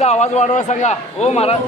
माईकचा आवाज वाढवा सांगा. हो महाराज.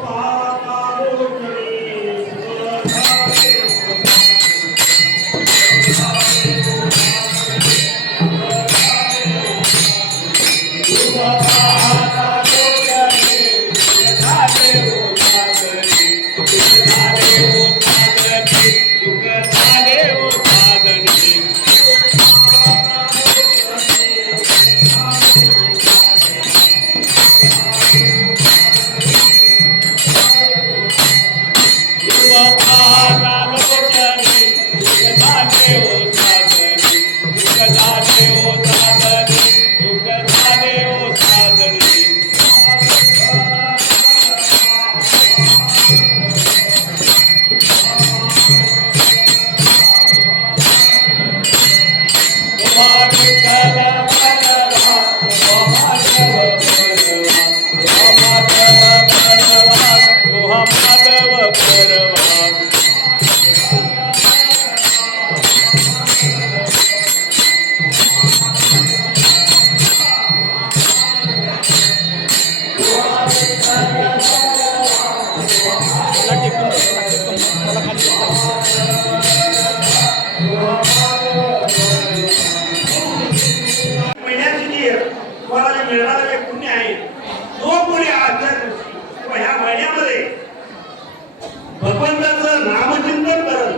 भगवंताचं नामचिंतन करत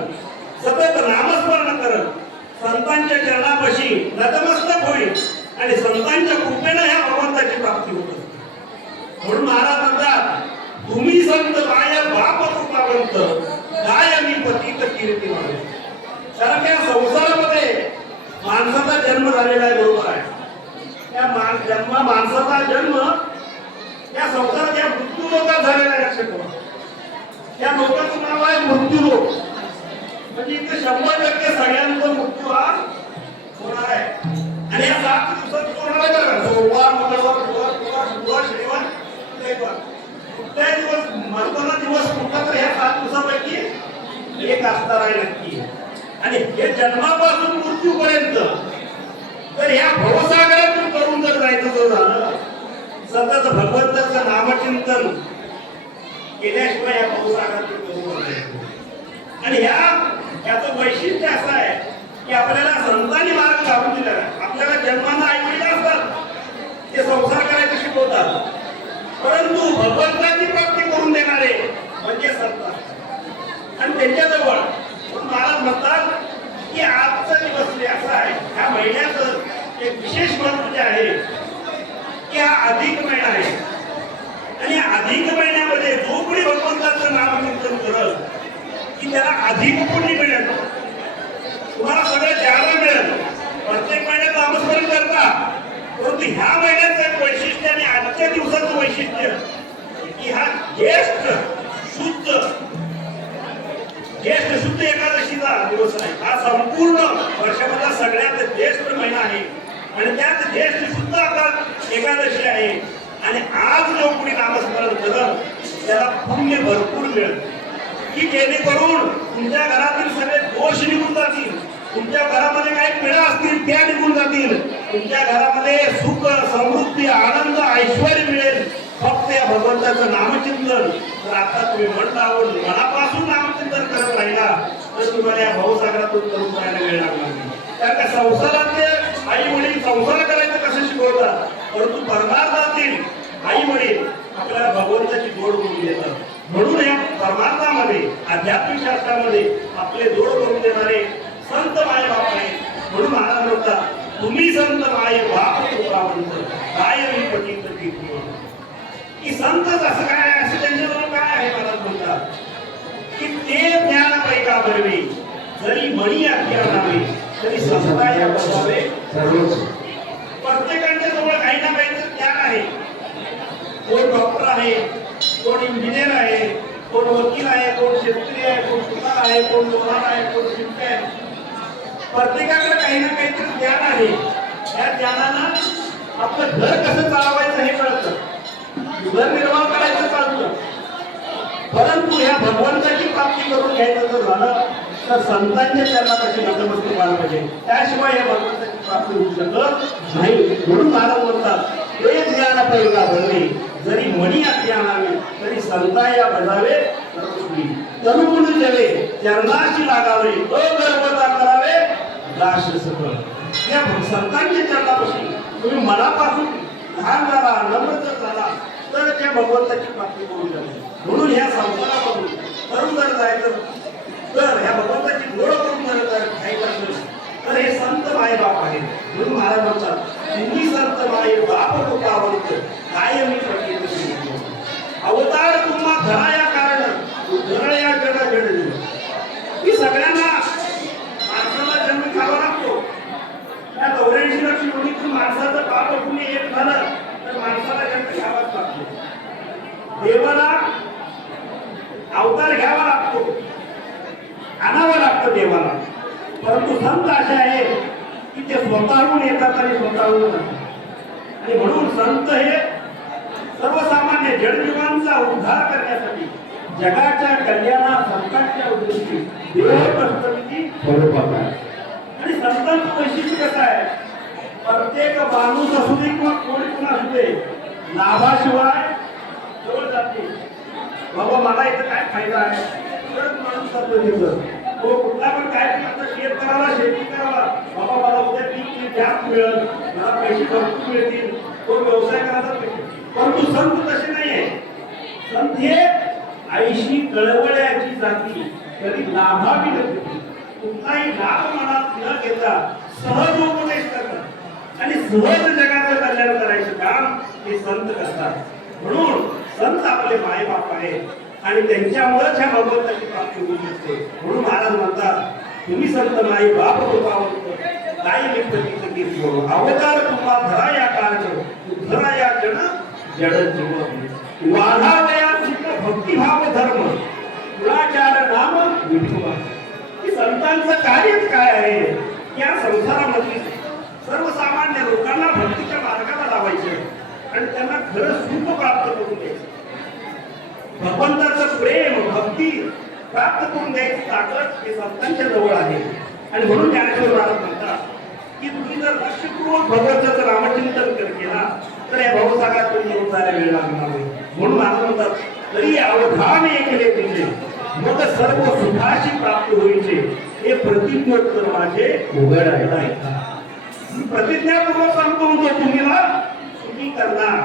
सतत नामस्मरण करत संतांच्या चरणापाशी नतमस्तक होईल आणि संतांच्या कृपेने ह्या भगवंताची प्राप्ती होते. म्हणून महाराज म्हणतात, तुम्ही संत माय बाप कृपावंत काय मी पतित कीर्तिमान. कारण या संसारामध्ये माणसाचा जन्म झालेला आहे, बरोबर आहे. त्या माणसाचा जन्म या संसारात या मृत्यू लोकात झालेला आहे. लक्षात ठेवा, या लोकांचं नाव आहे मृत्यू लोक. म्हणजे इथे 100% सगळ्यांचा मृत्यू हा होणार आहे. आणि या 7 दिवसात होणार आहे बघा. सोमवार, मंगळवार, बुधवार, शुक्रवार, शनिवार, रविवार. कुठल्याही दिवस महत्त्वाचा दिवस कुठला तर ह्या 7 दिवसापैकी एक असणार आहे नक्की. आणि हे जन्मापासून मृत्यूपर्यंत तर ह्या भवसागरातून करून जर जायचं झालं, सतत भगवंताचं नामचिंतन केल्याशिवाय या भवसागरातून करून जायचं. आणि याचं वैशिष्ट्य असं आहे की आपल्याला संतांनी मार्ग लावून दिला. आपल्याला जन्माला आई वडील असतात, ते संसार करायचं शिकवतात, परंतु भगवंताची प्राप्ती करून देणारे म्हणजे संत आणि त्यांच्याजवळ. महाराज म्हणतात की आजचा दिवस असा आहे, ह्या महिन्याचं एक विशेष महत्त्व आहे की हा अधिक महिना आहे. आणि अधिक महिन्यामध्ये जो कोणी भगवंताचं नामचिंतन करत की त्याला अधिक पुण्य मिळेल. तुम्हाला सगळं द्यायला मिळेल. प्रत्येक महिन्यात नामस्मरण करता, परंतु ह्या महिन्याचं एक वैशिष्ट्य आणि आजच्या दिवसाचं वैशिष्ट्य की हा ज्येष्ठ शुद्ध एकादशीचा दिवस आहे. हा संपूर्ण वर्षामधला सगळ्यात ज्येष्ठ महिना आहे आणि त्यात ज्येष्ठ शुद्ध एकादशी आहे. आणि आज जो कोणी नामस्मरण करत त्याला पुण्य भरपूर मिळेल की जेणेकरून तुमच्या घरातील सगळे दोष निघून जातील, तुमच्या घरामध्ये काही पिढा असतील त्या निघून जातील, तुमच्या घरामध्ये सुख, समृद्धी, आनंद, ऐश्वर्य मिळेल फक्त या भगवंताचं नामचिंतन. तर आता तुम्ही मन लावून मनापासून नामचिंतन करत राहिला तर तुम्हाला या भवसागरातून करून जायला वेळ लागणार नाही. कारण का संसारातले आई वडील संसार करायचं कसं शिकवतात, परंतु परमार्थातील आई वडील आपल्याला भगवंताची जोड करून देतात. म्हणून या परमार्थामध्ये आध्यात्मिक शास्त्रामध्ये आपले जोड करून देणारे संत माय बाप आहेत. म्हणून महाराज म्हणतात, तुम्ही संत माय बाप कृपावंत काय मी पतित कीर्तिमान. की संतच असं काय आहे, असं त्यांच्याजवळ काय आहे. महाराज म्हणतात की ते ज्ञान पैका भरवे जरी मणी आज्ञा नावे तरी संता या बसावे सर्वच. प्रत्येकाच्या जवळ काही ना काहीच ज्ञान आहे. कोण डॉक्टर आहे, कोण इंजिनियर आहे, कोण वकील आहे, कोण शेतकरी आहे, कोण सुतार आहे, कोण लोहार आहे, कोण शिल्पी आहे. प्रत्येकाकडे काही ना काहीतरी ज्ञान आहे. या ज्ञानानं आपलं घर कसं चालवायचं हे कळतं, उदरनिर्वाह करायचं चालतं. परंतु ह्या भगवंताची प्राप्ती करून घ्यायचं जर झालं तर संतांच्या चरणापाशी नतमस्तक व्हायला पाहिजे. त्याशिवाय या भगवंताची प्राप्ती होऊ शकत नाही. म्हणून महाराज म्हणतात, ते ज्ञान पैका भरले जरी मणी संताया बजावे तनुगुण जले चरणाशी लागावे अगर्वता करावे दास सकळ या संतांच्या चरणापाशी तुम्ही मनापासून लहान झाला नम्र झाला तर त्या भगवंताची प्राप्ती करू शकते. म्हणून ह्या संसारामधून तरुण जर जायचं तर ह्या भगवंताची गोड करून जर घ्यायचं असेल तर हे संत माय बाप आहेत. म्हणून महाराज म्हणतात तुम्ही संत माय बाप कृपावंत काय मी प्रतीत अवतार तुम्हा धरा या कारण धरा या जड जड ही सगळ्यांना माणसाला जन्म घ्यावा लागतो. या 84 लक्ष योनीतून माणसाचं पाप पुण्य एक झालं तर माणसाला जन्म घ्यावाच लागतो. देवाला अवतार घ्यावा लागतो, आणावं लागतं देवाला. परंतु संत असे आहेत की ते स्वतःहून येतात आणि स्वतःहून जातात. आणि म्हणून संत हे सर्वसामान्य जडजीवांचा उद्धार करण्यासाठी जगाच्या कल्याणा संतांच्या उद्देशी देव प्रस्तुती स्वरूपात आहे. आणि संतांचं वैशिष्ट्य कसं आहे, प्रत्येक माणूस असू दे किंवा कोणी पण असू दे लाभाशिवाय जवळ जाते. बाबा मला इथं काय फायदा आहे तरच माणूस जातो तिथं. तो कुठला पण काय आता शेत करावा शेती करावा बाबा मला उद्या पीक जास्त मिळेल मला पैसे भरपूर मिळतील तो व्यवसाय करायचा पाहिजे. परंतु संत तसे नाहीये. संत हे आईशी कळवळ्याची जाती कधी लाभावी नसते. कुठलाही लाभ मनात न घेता सहज उपदेश करतात आणि सहज जगाचं कल्याण करायचं काम हे संत करतात. म्हणून संत आपले माय बाप आहेत आणि त्यांच्यामुळेच ह्या भगवंताची प्राप्ती होऊ शकते. म्हणून महाराज म्हणतात तुम्ही संत माई बाप कृपावंत काय मी प्रतीत अवतार तुम्हा धरा या कारण धरा या जन जड जीवन वाढावया भक्तिभाव धर्म कुळाचार नाम विठोबा. संतांचं कार्यच काय आहे, या संसारामध्ये सर्वसामान्य लोकांना भक्तीच्या मार्गाला लावायचं आणि त्यांना खरं सुख प्राप्त करून द्यायचं. भगवंताचं प्रेम भक्ती प्राप्त करून द्यायची ताकद हे संतांच्या जवळ आहे. आणि म्हणून ज्ञानेश्वर महाराज म्हणतात की तुम्ही जर लक्षपूर्वक भगवंताचं नामचिंतन केला तर या भवसागरात तुम्ही जायला वेळ लागणार नाही. म्हणून महाराज म्हणतात तरी अवधान केले तिथे मग सर्व सुखाची प्राप्त होईचे हे प्रतिज्ञोत्तर माझे उघड आहे. प्रतिज्ञापूर्वक सांगतो म्हणतो तुम्हाला सुखी करणार,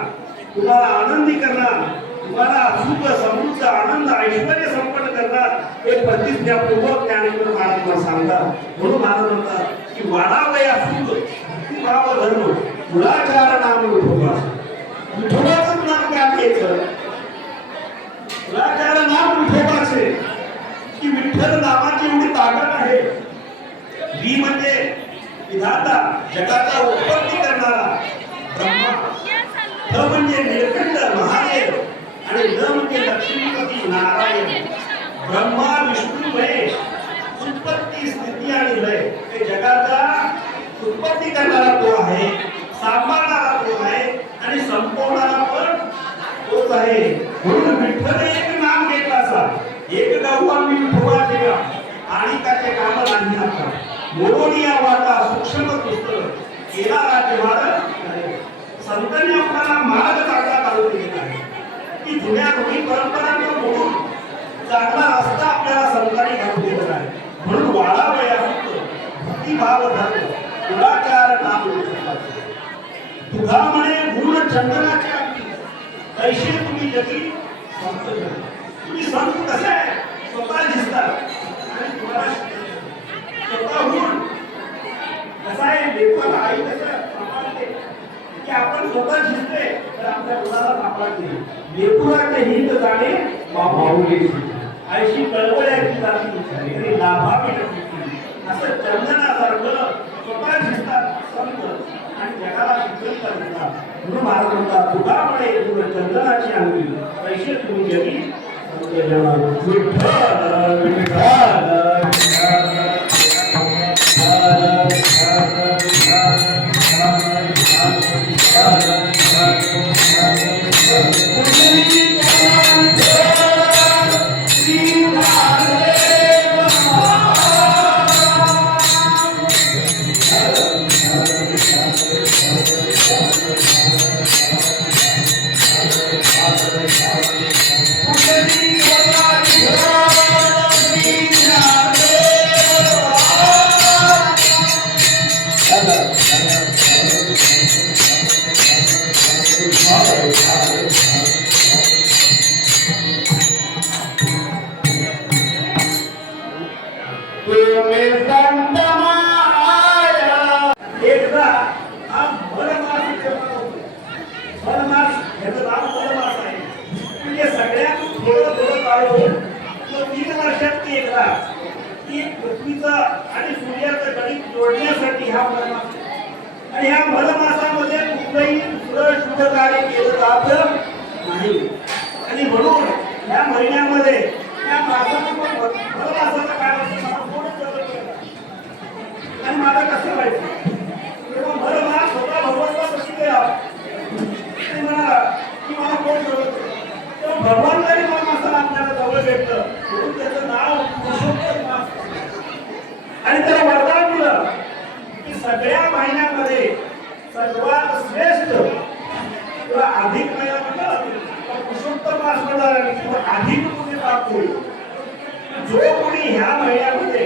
तुम्हाला आनंदी करणार, तुम्हाला सुख समृद्ध आनंद ऐश्वर्य संपन्न करणार हे प्रतिज्ञापूर्वक ज्ञानेश्वर महाराज सांगतात. म्हणून महाराज म्हणतात की वाढावया सुख भक्तिभाव धर्म कुळाचार नाम विठोबा. विठोबाचं नाम काय घ्यायचं, कुळाचार नाम विठोबाचे की विठ्ठल नामाची एवढी ताकद आहे. वी म्हणजे विधाता जगाचा उत्पत्ती करणारा ब्रह्मा, ध म्हणजे निळकंठ महादेव आणि न म्हणजे लक्ष्मीपती नारायण. ब्रह्मा विष्णू महेश उत्पत्ती स्थिती आणि लय हे जगाचा उत्पत्ती करणारा तो आहे, सांभाळणारा तो आहे आणि संपवणारा पण तोच आहे. म्हणून विठ्ठल एक नाम घेतला असा एक गाव आम्ही विठोबाचे गाव आणि त्याचे काम नाही आता मोरोनिया वाटा सूक्ष्म पुस्तक केला राजमार्ग. संतांनी आपल्याला मार्ग चांगला काढून दिलेला आहे की जुन्या रूढी परंपरांना मोडून चांगला रस्ता आपल्याला संतांनी घालून दिलेला आहे. म्हणून वाढावया भक्तिभाव धर्म कुळाचार नाम तुझा म्हणे गुण चंदनाच्या कैसे तुम्ही जगी संत जग. तुम्ही संत कसे आहे स्वतः दिसतात आणि तुम्हाला स्वतःहून कसं आहे लेपाला आई कसं सांभाळते की आपण स्वतः दिसते तर आपल्या मुलाला सांभाळते. लेपुराचे हित जाणे माऊली आईशी कळवळ्याची जाती तरी लाभावी नसते. असं चंदनासारखं स्वतः दिसतात संत आणि जगाला शिक्षण करतात. म्हणून महाराज म्हणतात तुझ्यामुळे तुझं चंदनाची अंगी पैसे तुम्ही जगी विठ्ठल विठ्ठल वर्षात एकदा की पृथ्वीचा आणि सूर्याचं गणित जोडण्यासाठी हा मलमास आणि ह्या मलमासामध्ये कुठलंही दुसरं शुभ कार्य केलं जात नाही आणि म्हणून या महिन्यामध्ये या मासाचं पण मलमासाचा काळ आणि मला कसं व्हायचं तेव्हा मलमास स्वतः भगवंतापाशी गेला आणि म्हणाला की मला कोण ठेवत तेव्हा भगवंताने मलमासाला आपल्याला जवळ भेटलं म्हणून त्याचं नाव पुरुषोत्तम मास आणि त्याला वरदान दिलं की सगळ्या महिन्यामध्ये सर्वात श्रेष्ठ किंवा अधिक महिना म्हणतात पुरुषोत्तम मास म्हणणार किंवा अधिक पुण्य प्राप्त होईल जो कोणी ह्या महिन्यामध्ये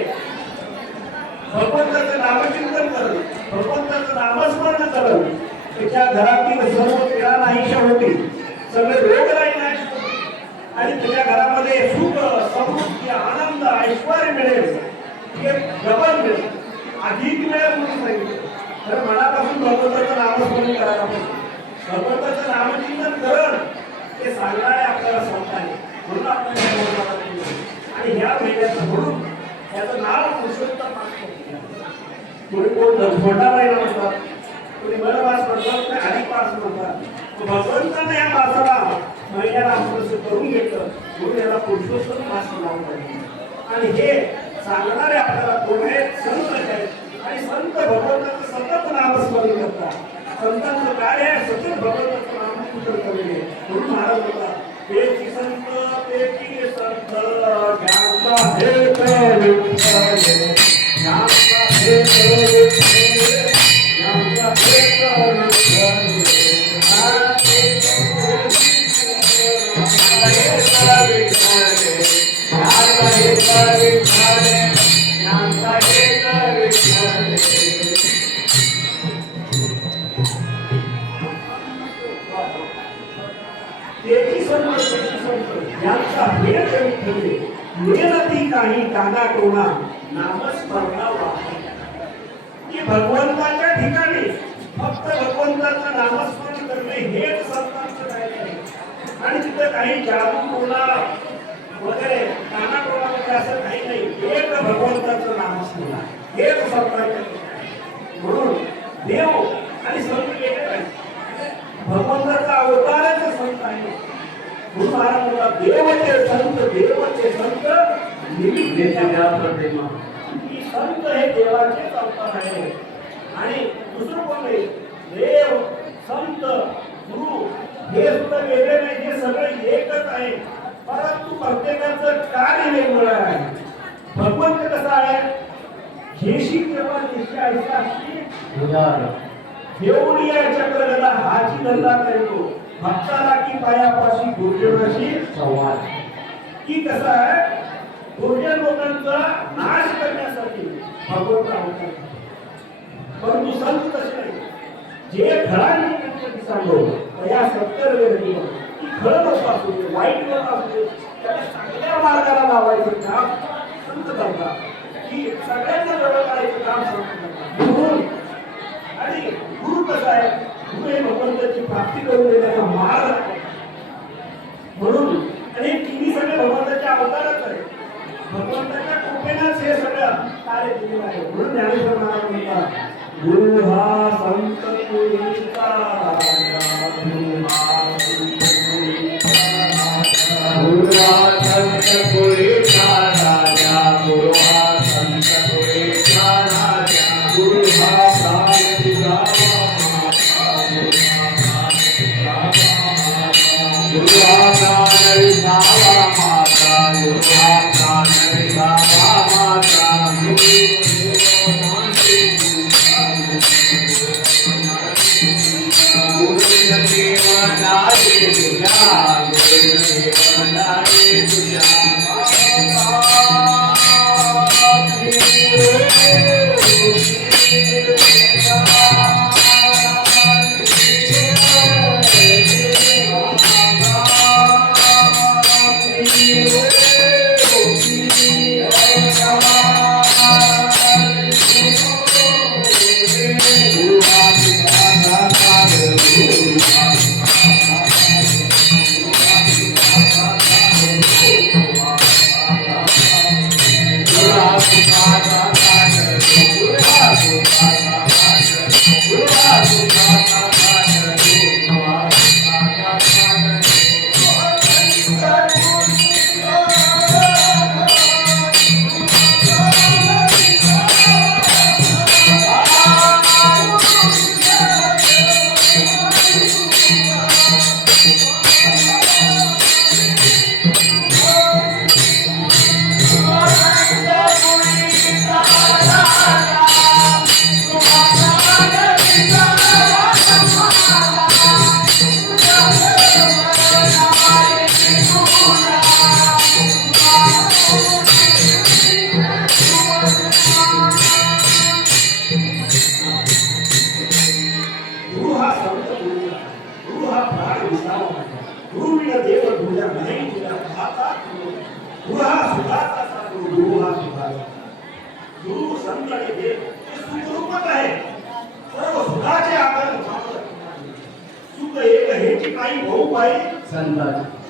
भगवंताचं नामचिंतन करेल भगवंताचं नामस्मरण करेल त्याच्या घरातील सर्व पीडा नाहीशा होतील सगळे रोगराई नाश होतील आणि त्याच्या घरामध्ये सुख समृद्धी आनंद ऐश्वर्य मिळेल हे डबल मिळेल अधिक मिळेल म्हणून सांगितलं तर मनापासून भगवंताचं नामस्मरण करायला पाहिजे भगवंताचं नामचिंतन करण हे सांगणारे आपल्याला सांगताय म्हणून आपल्याला आणि ह्या महिन्याचं म्हणून त्याचं नाव पुरुषोत्तम कोणी कोण छोटा महिना म्हणतात कोणी मलमास म्हणतात अधिक मास म्हणतात भगवंताने या मासाला महिन्याला आपण करून घेतलं म्हणून याला पुरुषोत्तम मास म्हणावं लागेल आणि हे सांगणारे आपल्याला कोण आहेत संत आहेत आणि संत भगवंताचं सतत नामस्मरण करतात संतांचं कार्य आहे सतत भगवंताचं नामस्मरण करणे म्हणून महाराज म्हणतात पेची संत पेची संत ज्ञानचा हेत विठ्ठल ज्ञानचा हेत विठ्ठल ज्ञानचा हेत मेलती काही काना कोणा नामस्मरणा वाहे की भगवंताच्या ठिकाणी फक्त भगवंताचं नामस्मरण करणे हेच संतांचं कार्य आहे आणि तिथे काही जादू कोणा वगैरे काना कोणा वगैरे असं काही नाही एक भगवंताचं नामस्मरण हेच संतांचं म्हणून देव आणि संत वेगळे आहे भगवंताचा अवतारच संत आहे म्हणून महाराज म्हणतात देवचे संत निमित्त प्रेमा की संत हे देवाचेच अवतार आहे आणि दुसरं कोण नाही देव संत गुरु हे सुद्धा वेगळे नाही हे सगळे एकच आहे परंतु प्रत्येकाचं कार्य वेगवेगळं आहे भगवंत कसा आहे घेशी तेव्हा दिशी ऐसाशी देवडी आहे चक्रगदा हाची धंदा करतो भक्ताला की पायापाशी गुरुजनाशी संवाद की कसं आहे गुरुजन लोकांचा नाश करण्यासाठी भगवंत अवतार परंतु संत तसे नाही जे खरांनी सांगतो या 70 वेळी की खरं लोक असू दे वाईट लोक असू दे त्याला चांगल्या मार्गाला लावायचं काम संत करतात की सगळ्यांना जवळ करायचं काम संत करतात म्हणून आणि गुरु कसा आहे गुरु हे भगवंताची प्राप्ती करून देण्याचा मार्ग आहे म्हणून आणि तिन्ही सगळे भगवंताचे अवतारच आहे भगवंताच्या कृपेनेच हे सगळं कार्य केलेलं आहे म्हणून ज्ञानेश्वर महाराज म्हणतात गुरु हा संत पुरीचा राजा गुरु हा संत पुरीचा राजा गुरु हा संत पुरीचा राजा गुरु हा सारथीचा गुरु हा कानरी सावा माता गुरु हा कानरी सावा माता तुझ्या नाही तुझ्या भाचा गुरु हा सुखाचा साधू गुरु हा सुखाचा गुरु संत आणि देव हे सुखरूपच आहे सर्व सुखाचे आधार सुख एक हेची काही भाऊ पाहिजे संतांचे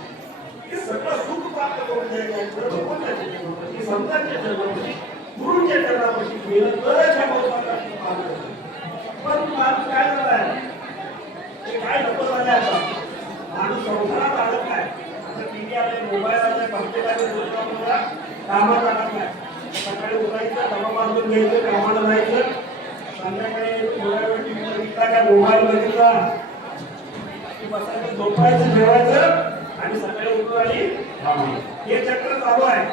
हे सगळं सुख प्राप्त करून द्यायचं भगवंताच्या चरणापाशी संतांच्या चरणापाशी गुरुच्या चरणापाशी गेलं तरच ह्या भगवंताची पालन पण माणूस काय झालाय हे काय नको झालंय आता माणूस संसारात आडत नाही आता टीव्ही आले मोबाईल आले प्रत्येकाने कामात आडत नाही सकाळी उठायचं डबा बांधून घ्यायचं कामाला जायचं संध्याकाळी थोड्या वेळ टीव्ही बघितला का मोबाईल बघितला बसायचं झोपायचं जेवायचं आणि सकाळी उठून आली हे चक्र चालू आहे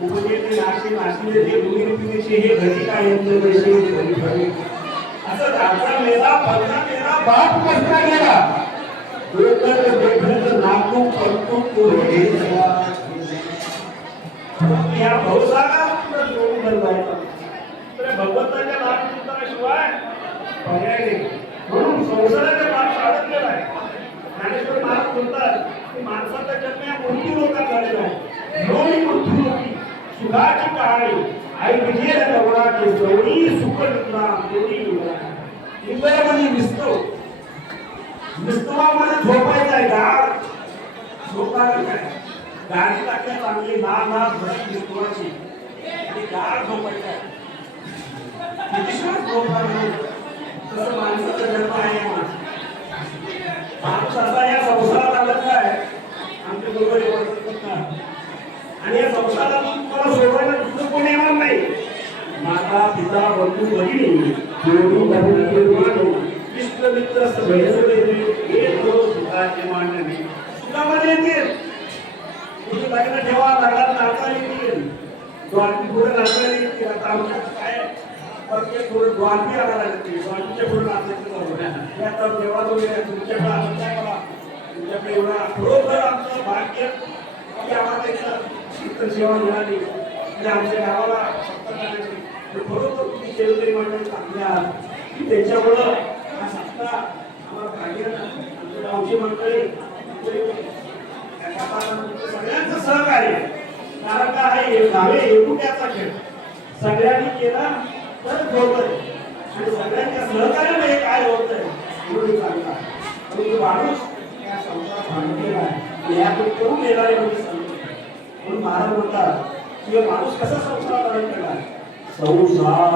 म्हणजे ते नाशिले ते भूमिरुपीचे हे घरी काय यंत्र पैसे घरी घरी असं राजा मेला पल्ला मेला बाप कसला गेला डोक्यात देखत नाकू पंतू कोरे या भवसागा पुढे जोडून जायचा तर भगवंताच्या नाम चिंतनाशिवाय पर्याय नाही म्हणून संसाराच्या मार्ग अडकलेला आहे ज्ञानेश्वर महाराज म्हणतात की माणसाचा जन्म या मृत्यू लोकात झालेला आहे लोणी मृत्यू लोकी सुखाची कहाणी आई विजय रवणाची जोडी सुख विश्राम जोडी निंबयामध्ये विस्तव विस्तवामध्ये झोपायचं आहे गाड झोपायला काय गाडी टाकल्या चांगली लहान लहान भरत विस्तवाची आणि गाड झोपायचं आहे झोपायचं तसं माणसाचा जन्म आहे माणूस असा या संसारात आलं काय आमच्या बरोबर आणि या संसारातून तुम्हाला सोडवायला दुसरं कोण येणार नाही माता पिता बंधू भगिनी जोडी बहिणी इष्ट मित्र सगळे एक रोज सुखाचे मांडणे सुखामध्ये येतील तुम्ही लग्न ठेवा लग्नात नाचायला येतील द्वारकी पुढे नाचायला येतील आता आमच्यात काय प्रत्येक थोडं द्वारकी आणायला लागते द्वारकीच्या पुढे नाचायचं आता जेव्हा तुम्ही तुमच्याकडे आनंद आहे मला तुमच्याकडे एवढा खरोखर आमचं भाग्य की आम्हाला एक सेवा मिळाली म्हणजे आमच्या गावाला सत्ता करण्याची खरोखर तुम्ही शेतकरी मंडळी चांगले आहात की त्याच्यामुळं हा सत्ता आम्हाला भाग्य आमच्या गावची मंडळी सगळ्यांचं सहकार्य कारण का हा गावे एकुट्याचा खेळ सगळ्यांनी केला तर बरोबर आणि सगळ्यांच्या सहकार्यामध्ये काय होत आहे म्हणून चांगला परंतु माणूस या संसारात भांडलेला आहे यातून करून येणारे म्हणजे म्हणून महाराज म्हणतात की माणूस कसा संसार केला संसार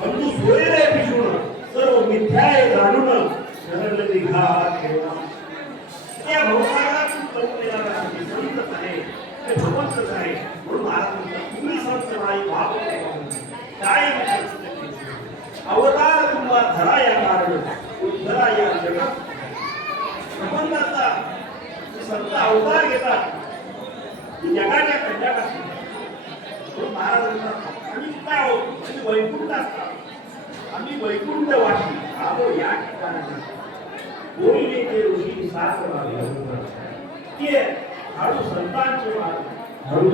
बंधू सोयरे पिशवण सर्व मिथ्या आहे जाणून शरण निघा ठेवा या भवसागरातून तरुण येणारा संतच आहे ते भगवंतच आहे म्हणून महाराज म्हणतात तुम्ही संत नाही भाव काय अवतार तुम्हा धरा या कारण उद्धरा या जगत भगवंताचा संत अवतार घेतात जगाच्या कल्याणासाठी म्हणून महाराज म्हणतात आम्ही काय आहोत आम्ही वैकुंठ असतात आम्ही वैकुंठवासी आहो या ठिकाणी बोलले ते ऋषी सात ते हळू संतांचे मार्ग हळू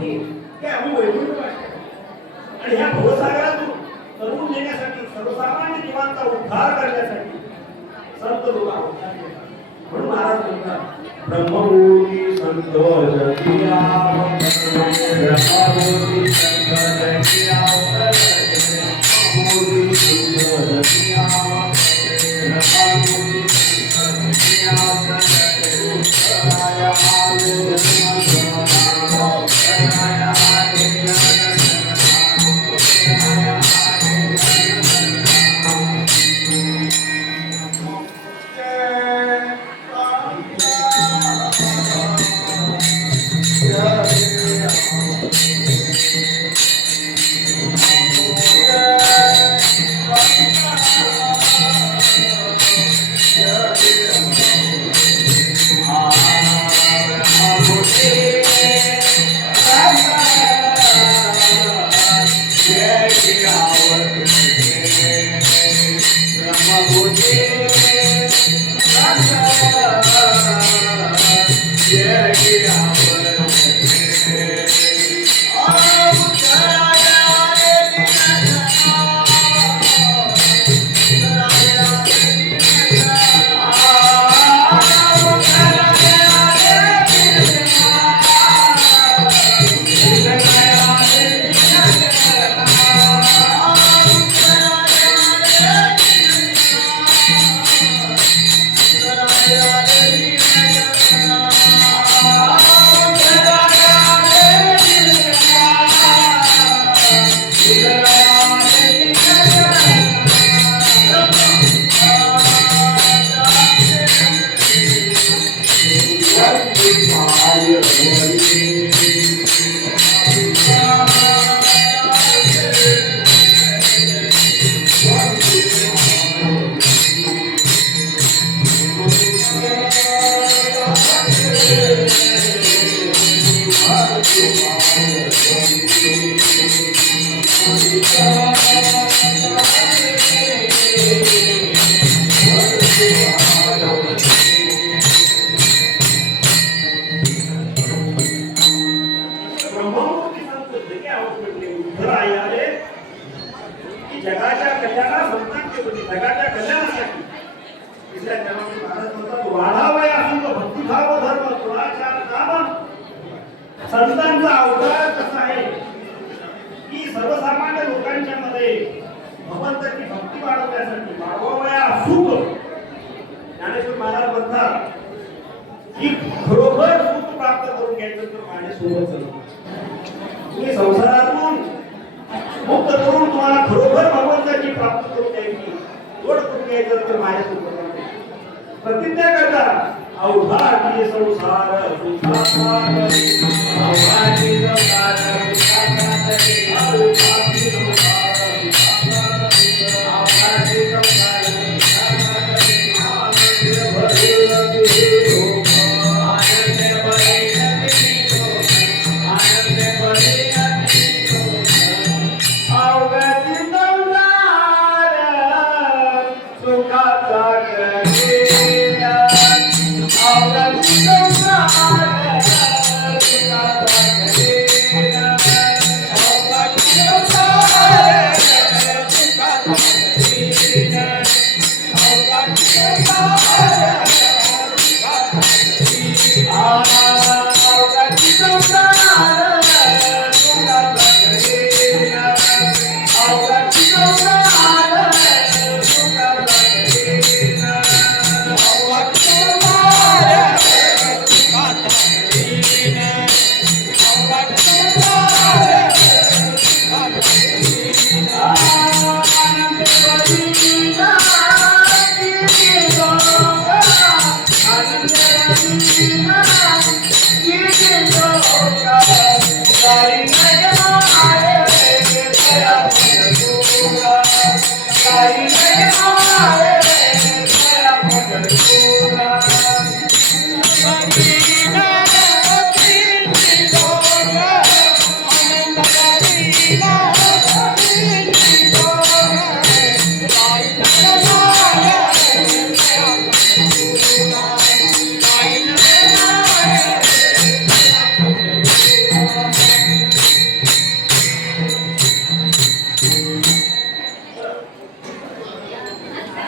ते आम्ही वैकुंठवासी आणि ह्या भवसागरातून तरुण नेण्यासाठी सर्वसामान्य जीवांचा उद्धार करण्यासाठी संत लोक अवतार घेतात म्हणून महाराज म्हणतात ब्रह्ममूर्ती संत जगिया ब्रह्ममूर्ती संत जगिया ब्रह्ममूर्ती संत जगिया ब्रह्ममूर्ती संत जगाच्या कल्याणासाठी वाढावया भक्तिभाव धर्म कुळाचार नाम संतांचा अवतार कसा आहे की सर्वसामान्य लोकांच्या मध्ये भगवंताची भक्ती वाढवण्यासाठी वाढवावया सुख ज्ञानेश्वर महाराज म्हणतात की खरोखर सुख प्राप्त करून घ्यायचं तर माझ्यासोबत चला तुम्ही संसारातून मुक्त करून तुम्हाला खरोखर भगवंताची प्राप्ती करून द्यायची जोड करून घ्यायचं तर माझ्यासोबत प्रतिज्ञा करता अवघाची संसार अवघाची Thank you.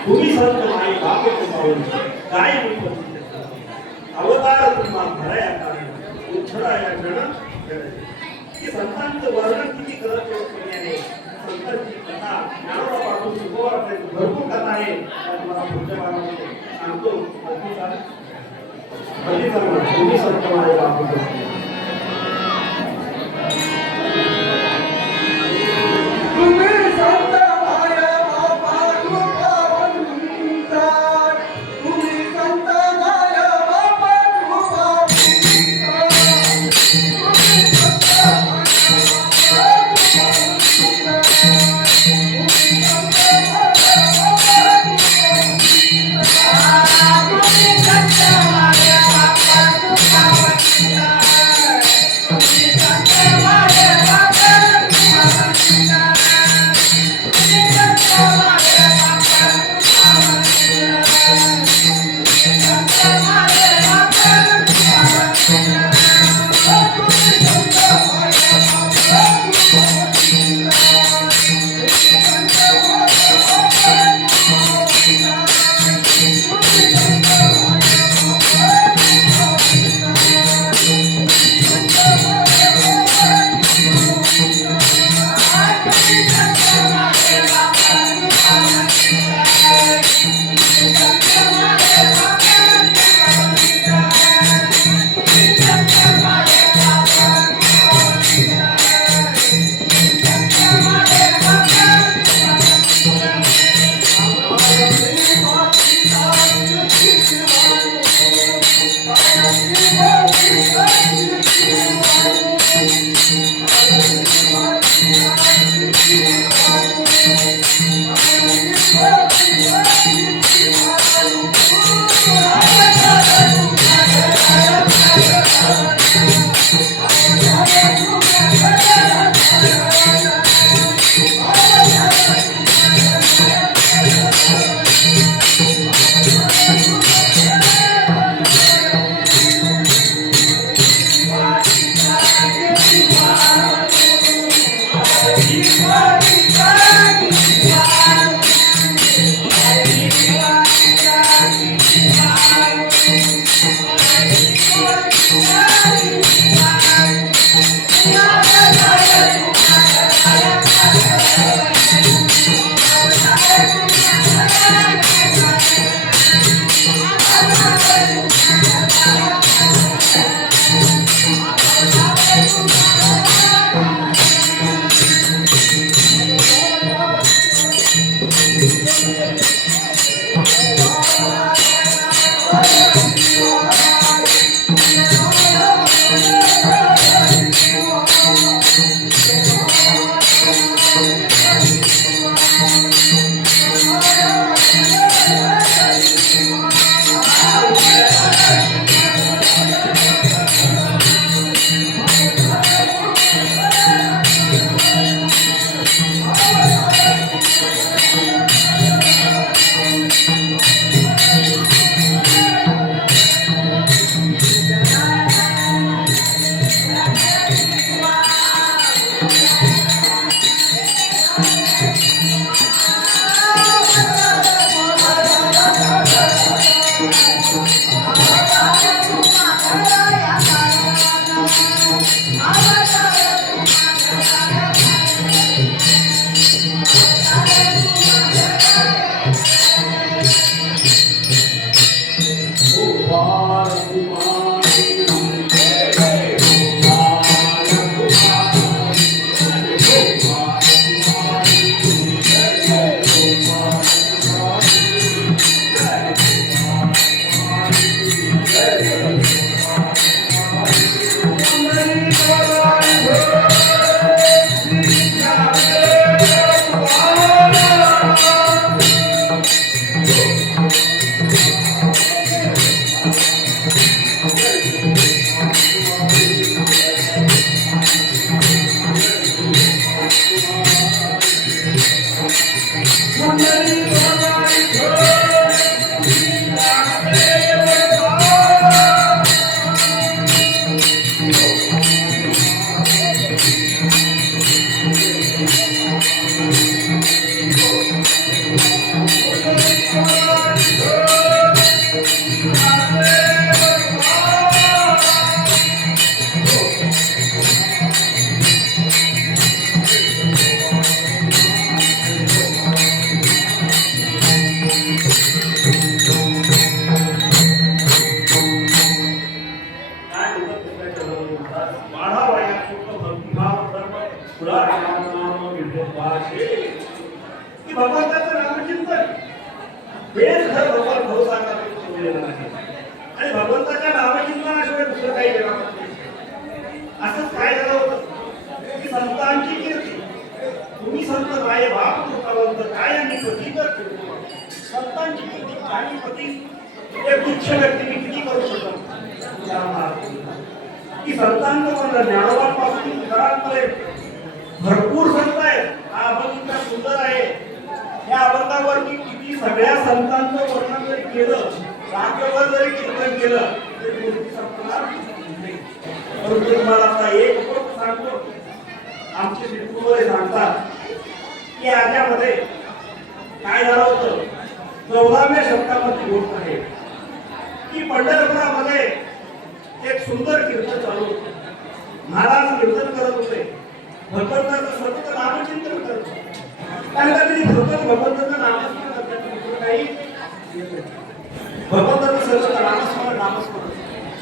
तुम्ही संत माई बाप पाहून काय अवतार तुम्हा भराया कारण उठरा या गण की संतांचं वर्णन किती करत याने संतांची कथा ज्ञानोबापासून शिकवण्यापर्यंत भरपूर कथा आहे मला पुढच्या भागामध्ये सांगतो तुम्ही संत माई बाप भगवंताचं नामचिंतन हेच खरं भगवान भाऊ सांगतात आणि भगवंताच्या नामचिंतनाशिवाय दुसरं काही जगात नाही. असंच काय झालं होतं की संतांची कीर्ती तुम्ही संत राय बाप कृपावंत काय आणि पती तर संतांची कीर्ती काही पती एक तुच्छ व्यक्ती मी किती करू शकतो की संतांचं पण ज्ञानवापासून घरांपर्यंत भरपूर संत आहेत. हा अभंग इतका सुंदर आहे. या अभंगावरती किती सगळ्या संतांचं वर्णन जरी केलं रात्रभर जरी कीर्तन केलं तरी गोष्टी संपणार नाही. परंतु तुम्हाला आता एक गोष्ट सांगतो. आमचे शिटकुवरे सांगतात की याच्यामध्ये काय झालं होतं. 14व्या शतकामधली गोष्ट आहे की पंढरपुरामध्ये एक सुंदर कीर्तन चालू होतं. महाराज कीर्तन करत होते. भगवंताचं सतत नामचिंतन करत होते. कारण का त्यांनी सतत भगवंताचं नामस्मरण करतात. काही भगवंताचं सतत नामस्मरण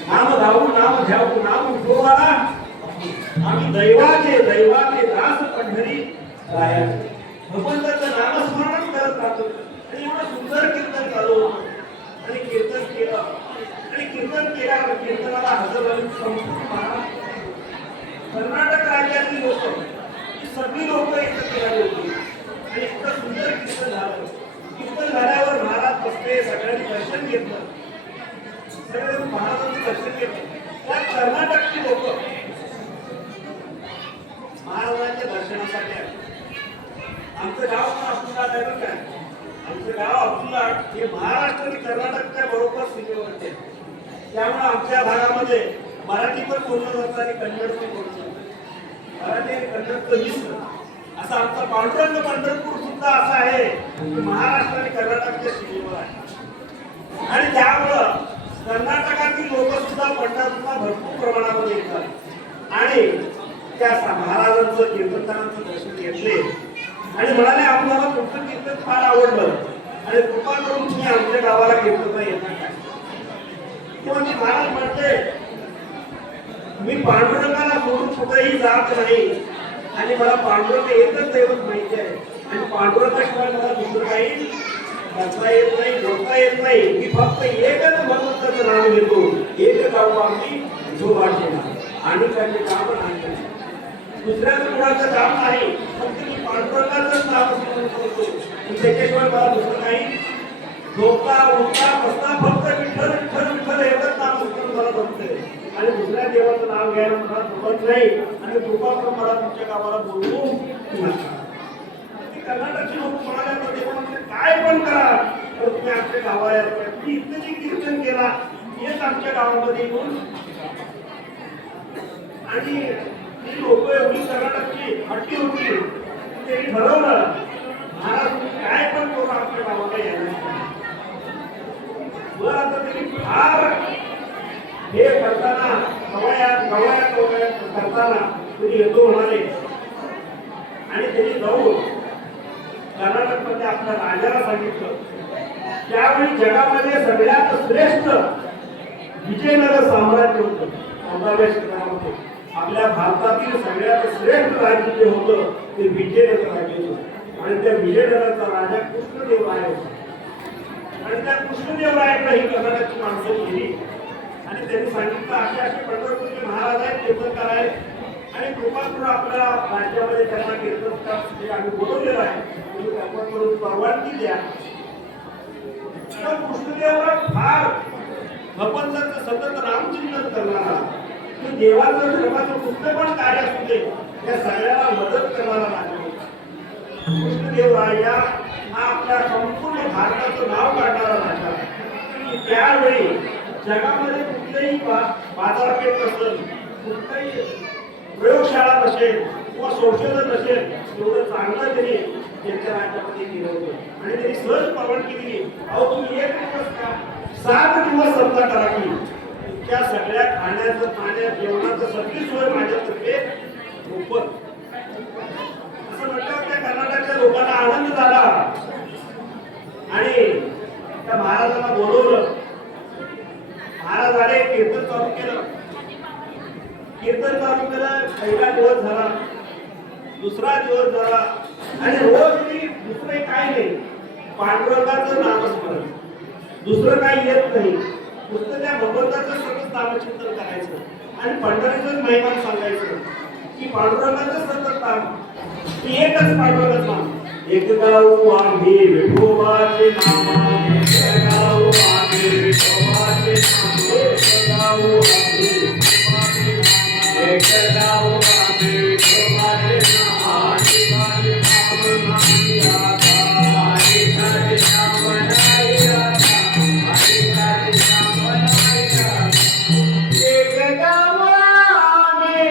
नाम गाऊ नाम घ्याऊ नाम उठवाला आम्ही दैवाचे दास पंढरी रायाचे. भगवंताचं नामस्मरण करत राहतो आणि एवढं सुंदर कीर्तन चालू होतं. आणि कीर्तन केलं आणि कीर्तन केल्यावर कीर्तनाला हजर झाली संपूर्ण कर्नाटक राज्यातली लोक ही सगळी लोक एकत्र झाली होती आणि इतकं सुंदर कीर्तन झालं. कीर्तन झाल्यावर महाराज बसले. सगळ्यांनी दर्शन घेतलं. सगळे महाराजांचं दर्शन घेतलं. त्या कर्नाटकची लोक महाराजांच्या दर्शनासाठी आले. आमचं गाव अब्दुल्लाट आहे बरं काय. आमचं गाव अब्दुल्लाट हे महाराष्ट्र आणि कर्नाटकच्या बरोबर सीमेवरचे. त्यामुळे आमच्या भागामध्ये मराठी पण बोललं जातं आणि कन्नड पण बोललं जातं. मराठी आणि कन्नड मिश्र असा आमचा पांडुरंग पंढरपूर सुद्धा असा आहे की महाराष्ट्र आणि कर्नाटकच्या सीमेवर आहे. आणि त्यामुळं कर्नाटकातील लोक सुद्धा पंढरपूरला भरपूर प्रमाणामध्ये येतात आणि त्या महाराजांचं कीर्तनाचं दर्शन घेतले आणि म्हणाले आपल्याला तुमचं कीर्तन फार आवडलं आणि कृपा करून तुम्ही आमच्या गावाला कीर्तन येणार काय. तेव्हा मी महाराज म्हणते मी पांडुरंगाला सोडून कुठेही जात नाही आणि मला पांडुरंग एकच दैवत माहिती आहे आणि पांडुरंगाशिवाय मला दुसरं काही करता येत नाही बोलता येत नाही. मी फक्त एकच भगवंताचं नाव घेतो. एक गाव आम्ही जो वाटेना आणि त्यांचे काम नाही. दुसऱ्याचं कुणाचं काम नाही. फक्त मी पांडुरंगाचंच नाव करतो. त्याच्याशिवाय मला दुसरं काही झोपता उठता बसता फक्त विठ्ठल विठ्ठल विठ्ठल एवढंच नाव मला जमतंय आणि दुसऱ्या देवाचं नाव घ्यायला मला जमत नाही आणि कृपा करून मला तुमच्या गावाला बोलवू नका. कर्नाटकची लोक म्हणाले काय पण करा तर तुम्ही आमच्या गावाला तुम्ही इथं जे कीर्तन केला हेच आमच्या गावामध्ये येऊन आणि ती लोक एवढी कर्नाटकची हट्टी होती त्यांनी ठरवलं महाराज काय पण करून आमच्या गावाला यायला. आता त्यांनी फार हे करताना गवया करताना तुम्ही येतो म्हणाले आणि त्यांनी जाऊन कर्नाटकमध्ये आपल्या राजाला सांगितलं. त्यावेळी जगामध्ये सगळ्यात श्रेष्ठ विजयनगर साम्राज्य होतं. 14व्या शतकामध्ये आपल्या भारतातील सगळ्यात श्रेष्ठ राज्य जे होतं ते विजयनगर राज्य होतं आणि त्या विजयनगरचा राजा कृष्णदेवराय होता. आणि त्या कृष्णदेवरायाकडे ही कर्नाटकची माणसं गेली आणि त्यांनी सांगितलं असे असे पंढरपूरचे महाराज आहेत कीर्तनकार आहेत आणि कृपा करून आपल्या राज्यामध्ये त्यांना कीर्तनकार आम्ही बोलवलेलं आहे तुम्ही कृपा करून परवानगी द्या. कृष्णदेवराय फार भगवंताचं सतत नामचिंतन करणारा देवाचं धर्माचं कुठलं पण कार्य असू दे त्या सगळ्याला मदत करणारा राजा होता. कृष्णदेवराया हा आपल्या संपूर्ण भारताचं नाव काढणारा राजा की त्यावेळी जगामध्ये कुठलेही बाजारपेठ नसेल, कुठलाही प्रयोगशाळा नसेल किंवा संशोधन नसेल, एवढं चांगलं त्यांनी त्यांच्या राज्यामध्ये केलं होतं आणि त्यांनी सहज परवानगी दिली. अहो तुम्ही एक दिवस का 7 दिवस समजा करा की त्या सगळ्या खाण्याचं पाण्यात जेवणाचं सगळी सोय माझ्यातर्फे मोफत. असं म्हटलं त्या कर्नाटकच्या लोकांना आनंद झाला आणि त्या महाराजांना बोलवलं. महाराज आले, कीर्तन चालू केलं. कीर्तन चालू केलं. पहिला दिवस झाला, दुसरा दिवस झाला आणि रोज दुसरे काय नाही, पांडुरंगाचं नामस्मरण, दुसरं काही येत नाही. नुसतं त्या भगवंताचं सतत नामचिंतन करायचं आणि पंढरीचंच महिमान सांगायचं की पांडुरंगाचं सतत नाम, एकच पांडुरंगाचं नाम. एक गाऊ आम्ही विठोबाचे नाम, एक गाऊ आम्ही विठोबाचे नाम, एक गाऊ आम्ही विठोबाचे नाम, एक गाऊ आम्ही विठोबाचे नाम, आदिवासी नाम नाही आता, आदिवासी नाम नाही आता, आदिवासी नाम नाही आता. एक गाऊ आम्ही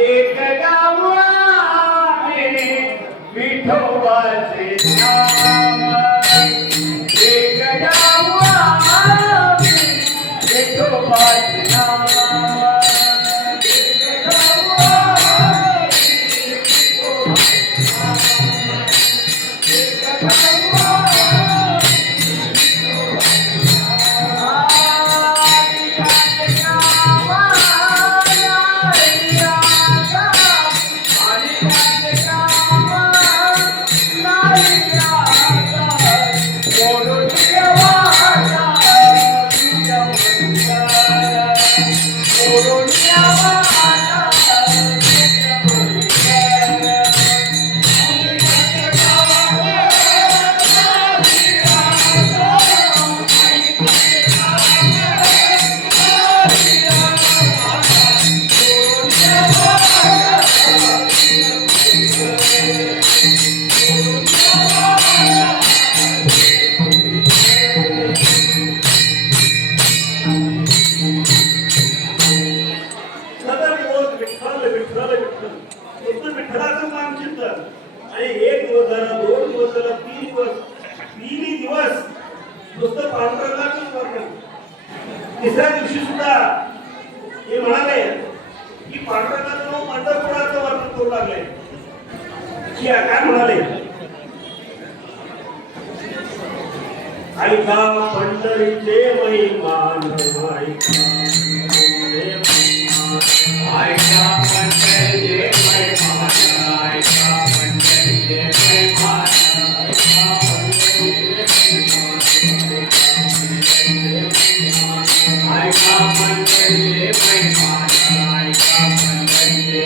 एक गाव आहे विठोबाचे नाम, एक गाव आहे विठोबाचे नाम, एक गाव आहे विठोबाचे नाम, एक गाव विठ्ठलाचं नाम चिंतन. आणि एक दिवस झाला, 2 दिवस झाला, 3 दिवस, 3 दिवस नुसतं पांडुरंगाचंच वर्णन. तिसऱ्या दिवशी सुद्धा हे म्हणाले की पांडुरंगाचं नाव पंढरपुराचं वर्णन करू लागले. की काय म्हणाले, ऐका पंढरीचे महिमान, ऐका ऐका पंढरीचे महिमान, ऐका पंढरीचे महिमान, ऐका पंढरीचे महिमान, ऐका पंढरीचे महिमान, ऐका पंढरीचे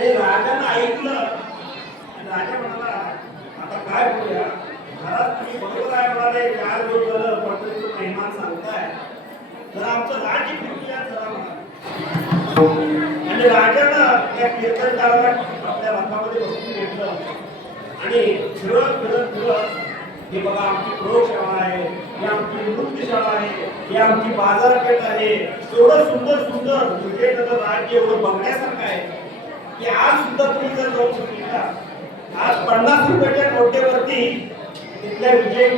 आणि राजानं ऐकलं. राजा म्हणाला, आता काय करूया, घरात तुम्ही बरोबर आहे म्हणाले, 4 दिवस झालं पंढरीचं महिमान सांगताय, जर आमचं राज्य फिरूया जरा म्हणा. आणि राजानं त्या कीर्तनकाराला आपल्या रथामध्ये बसून घेतलं आणि फिरत फिरत फिरत हे बघा आमची प्रयोगशाळा आहे, ही आमची नृत्यशाळा आहे, ही आमची बाजारपेठ आहे. एवढं सुंदर सुंदर विजयनगर राज्य एवढं बघण्यासारखं आहे की आज सुद्धा तुम्ही जर जाऊ शकता. आज 50 रुपयाच्या नोटेवरती तिथल्या विजय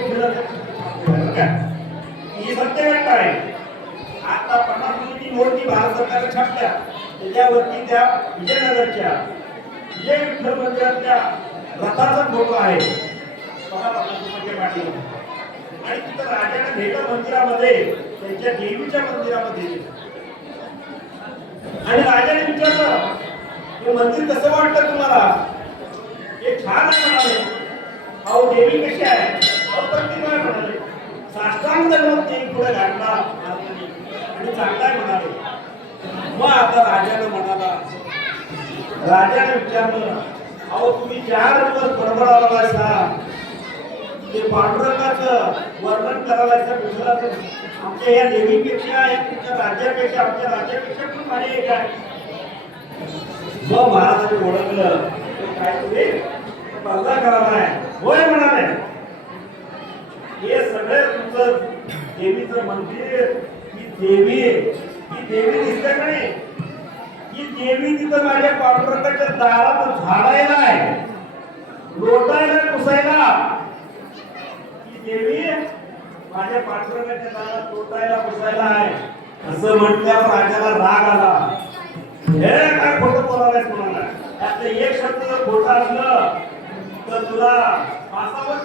ही सत्य घटना आहे. आता 50 रुपयाची नोट जी भारत सरकारने छापल्या त्याच्यावरती त्या विजयनगरच्या विजय विठ्ठल मंदिराच्या रथाचा फोटो आहे. आणि तिथं राजाने भेट मंदिरामध्ये त्यांच्या देवीच्या मंदिरामध्ये आणि राजाने विचारलं हे मंदिर कसं वाटतं तुम्हाला. हे छान आहे म्हणाले. अहो देवी कशी आहे अप्रतिम आहे म्हणाले. साष्टांग दंडवत देवी पुढे घातला आणि चांगला म्हणाले. मग आता राजाने म्हणाला राजाने विचारलं अहो तुम्ही 4 दिवस बडबडाला ते पांडुरंगाचं वर्णन करायचं विठ्ठलाचं आमच्या या देवीपेक्षा तुमच्या राज्यापेक्षा आमच्या राज्यापेक्षा पण भारी एक आहे. मग महाराजांनी ओळखलं काय तुम्ही स्पर्धा करायला आहे. होय म्हणाले हे सगळे तुमचं देवीचं मंदिर ही देवी दिसते का नाही. ही देवी तिथं माझ्या पांडुरंगाच्या दारात झाडायला आहे, लोटायला पुसायला. ही देवी माझ्या पांडुरंगाच्या दारात लोटायला पुसायला आहे असं म्हटल्यावर राजाला राग आला. हे काय खोटं बोलायलाच म्हणाला. त्यातलं एक शब्द जर खोटा असलं तर तुला फासावर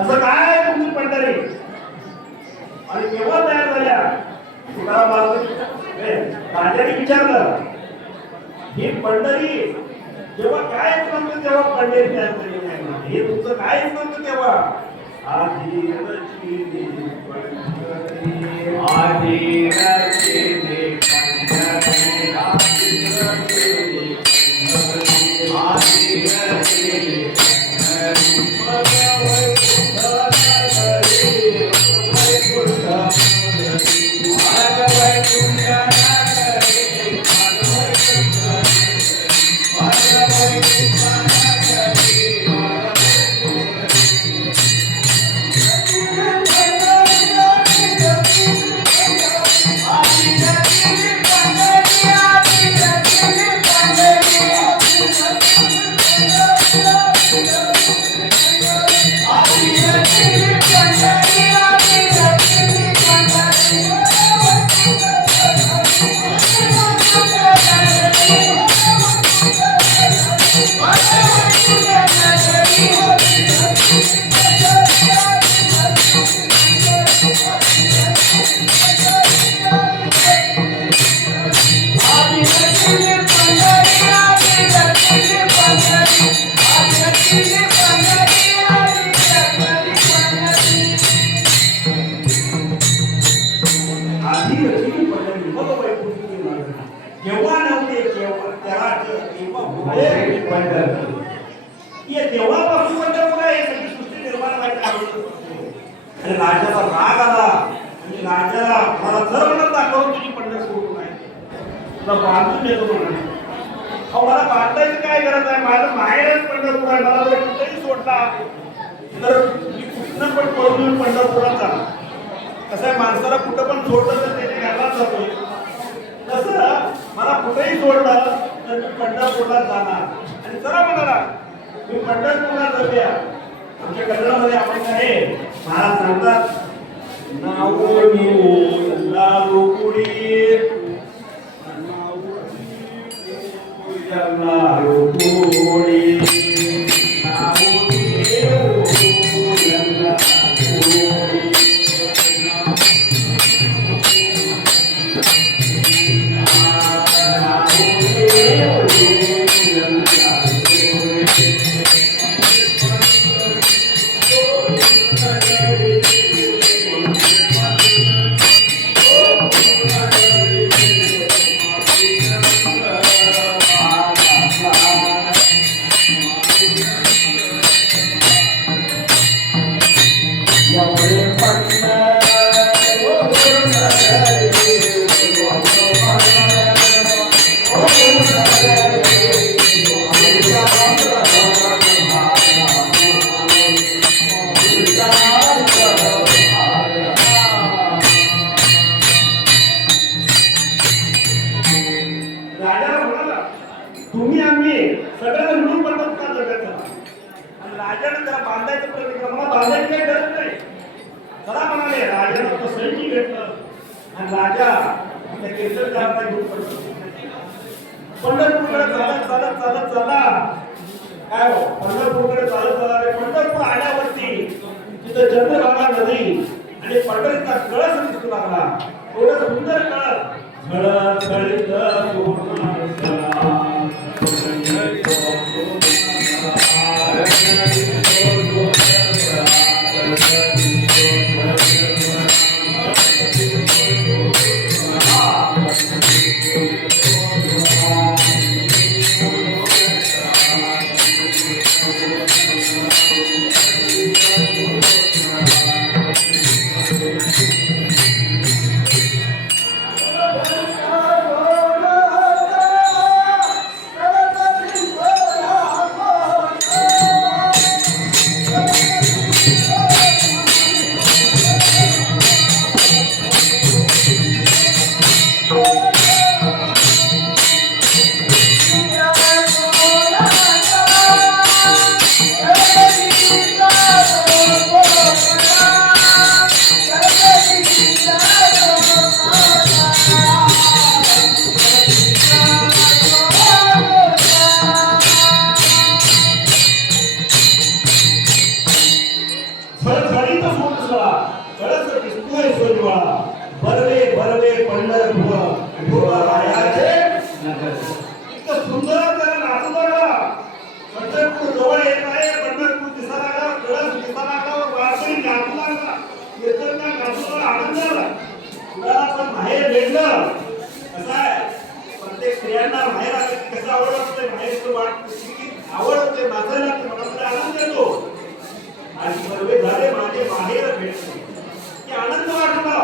असं काय तुमची पंढरी. आणि केव्हा तयार झाल्या राजाने विचारलं ही पंढरी जेव्हा काय नव्हतं तेव्हा पंढरी तयार झाली नाही. हे तुमचं काहीच नव्हतं तेव्हा. आधी रचिली पंढरी आधी रचिली पंढरी आधी रचिली पंढरी आधी रचिली जेव्हा नव्हते तेव्हापासून सगळी सृष्टी निर्माण व्हायला आणि राजाचा राग आला. आणि राजाला मला जर म्हणत दाखवून तुझी पंढरपूर नाही तुला बांधून देतो म्हणाले. अहो मला बांधायची काय गरज आहे. माझं माहेरच पंढरपूर आहे. मला जर कुठेही सोडला तर मी कुठनं पण पळून पंढरपुरात जाणार. कसं आहे माणसाला कुठं पण सोडलं तर त्याच्या घरात जातोय. तसं मला कुठेही सोडलं तर मी पंढरपूरला जाणार. आणि चला म्हणाला मी पंढरपूरला जाऊया. आमच्या कन्नडमध्ये आपण आहे महाराज सांगतात नाऊ लाडूकुडी गरज नाही. चला म्हणाले, राजाला तो सैनिक भेटलं आणि राजा त्या कीर्तनकारांना घेऊन पडतो. पंढरपूरकडे चालत चालत चालत चला काय हो, पंढरपूरकडे चालत चालत पंढरपूर आल्यावरती तिथं चंद्रभागा नदी आणि पंढरीचा कळस दिसू लागला. एवढं सुंदर कळस कळत बरवे बरवे पंढरपूर रायाचे नगर. इतकं सुंदर त्याला नाचू लागला. पंढरपूर जवळ येत आहे, पंढरपूर दिसा लागला, कळस दिसा लागला, वारकरी नाचू लागला, कीर्तनकार नाचू लागला, आनंद झाला. मुलाला पण बाहेर भेटलं. कसं आहे, प्रत्येक स्त्रियांना बाहेर आलं कसं आवड असते, बाहेरचं वाट आवड होते, नाचायला मनामध्ये आनंद येतो. आणि बरवे झाले माझे बाहेर भेटले की आनंद वाटला,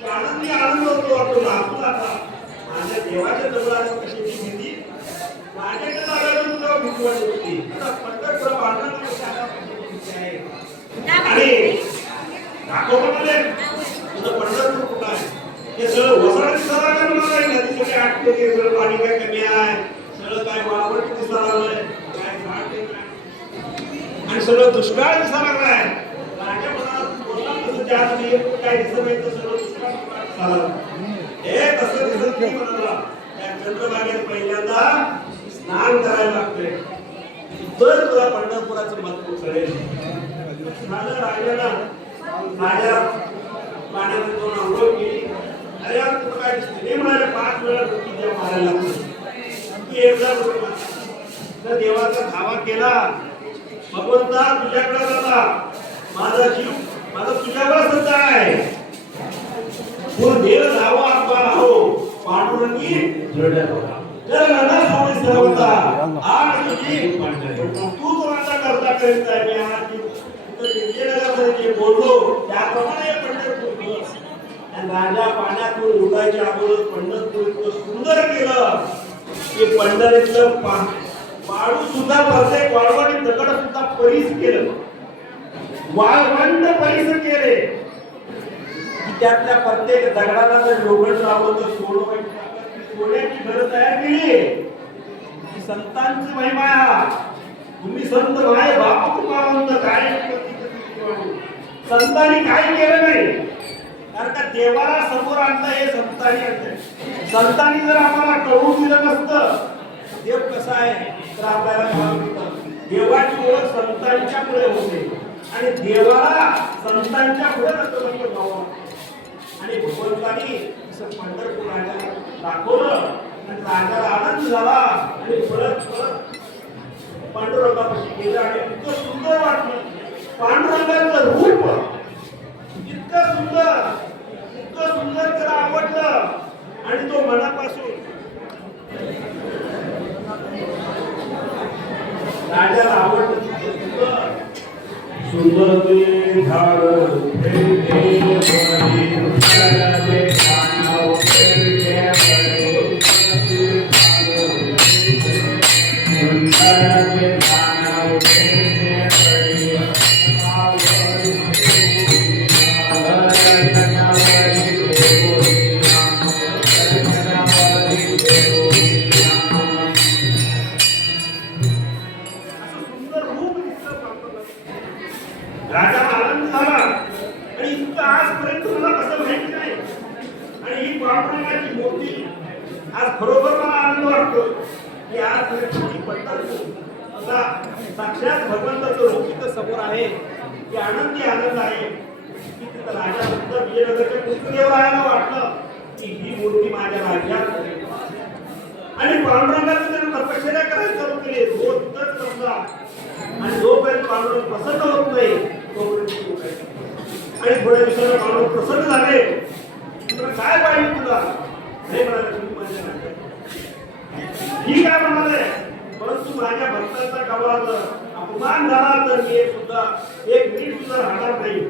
की आनंदी आनंद होतो. वाटतो नाचू लागला. माझ्या देवाच्या जवळ कशाची भीती, माझ्याकडे लागायची तुला भीती वाटत होती. आता पंढरपूर वाढणार आहे आणि दाखवण्यामध्ये तुझं पंढरपूर कुठं आहे हे सगळं वसळत दिसायला लागलं. नदी सगळे आटले, सगळं पाणी काय कमी आहे, सगळं काय वावर दिसायला लागलंय, काय झाड आणि सगळं दुष्काळ दिसायला लागलाय. राजा मनात बोलला तसं त्या काय दिसत नाही तर सगळं दुष्काळ झालं. हे तसं दिसत नाही म्हणाला. त्या चंद्रभागेत पहिल्यांदा स्नान करायला लागतंय, तर तुला पंढरपुराचं महत्व कळेल. राजाला राजा पाण्यामध्ये जाऊन आंघोळ केली. अरे यार तुला काय दिसते, म्हणाले 5 वेळा डुबकी द्या मारायला लागते, तू एकदा तर देवाचा धावा केला. भगवंता तुझ्याकडे जाता, माझा जीव माझा तुझ्यावर सत्ता आहे. तू देव जावं आपला हो पांडुरंगी जडला जर नना सोडी सर्वता आठ तुझी तू तो आता करता करीत आहे. मी आज विजयनगरमध्ये जे बोललो त्याप्रमाणे पंढरपूर आणि राजा पाण्यातून उडायच्या अगोदर पंढरपूर इतकं सुंदर केलं की पंढरीतलं वाळू सुद्धा प्रत्येक वाळवणी दगड सुद्धा परीस केलं, वाळवंट परीस केले. त्यातल्या प्रत्येक दगडाला जर लोखंड लावलं तर सोन्याची घरं तयार केली. संतांची महिमा आहे. तुम्ही संत माय बाप कृपावंत काय संतांनी काय केलं नाही, कारण का देवाला समोर आणलं हे संतांनी आणलं. संतांनी जर आम्हाला कळवून दिलं नसतं देव कसा आहे तर आपल्याला कळवलं. देवाची ओळख संतांच्या पुढे होते आणि देवाला संतांच्या पुढे नसतं भाव. आणि भगवंतानी पंढरपूर राजाला दाखवलं आणि राजाला आनंद झाला आणि परत परत पांडुरंगापाशी गेला आणि इतकं सुंदर वाटलं. पांडुरंगाचं रूप इतकं सुंदर त्याला आवडलं आणि तो मनापासून राजाला आवडलं. सुंदर ते झाड राजा आनंद इतकं आजपर्यंत मला कसं माहिती नाही. आणि ही पांडुरंगाची मूर्ती आज खरोखर मला आनंद वाटतो की आज पंढरपूर असा साक्षात भगवंताचं रूप इथं समोर आहे की आनंदी आनंद आहे की तिथं राजा सुद्धा विजयनगरच्या कृष्णदेवरायाला वाटलं की ही मूर्ती माझ्या राज्यात. आणि पांडुरंगाचं त्यांनी तपश्चर्या करायला चालू केली. रोज तिथंच बसला आणि जोपर्यंत पांडुरंग प्रसन्न होत नाही तोपर्यंत. आणि थोड्या दिवसांनी पांडुरंग प्रसन्न झाले. तुला काय पाहिजे तुला? नाही म्हणाले तुम्ही माझ्या राज्यात. ठीक आहे म्हणाले, परंतु माझ्या भक्तांचा गावात अपमान झाला तर मी सुद्धा एक मिनिट सुद्धा राहणार नाही.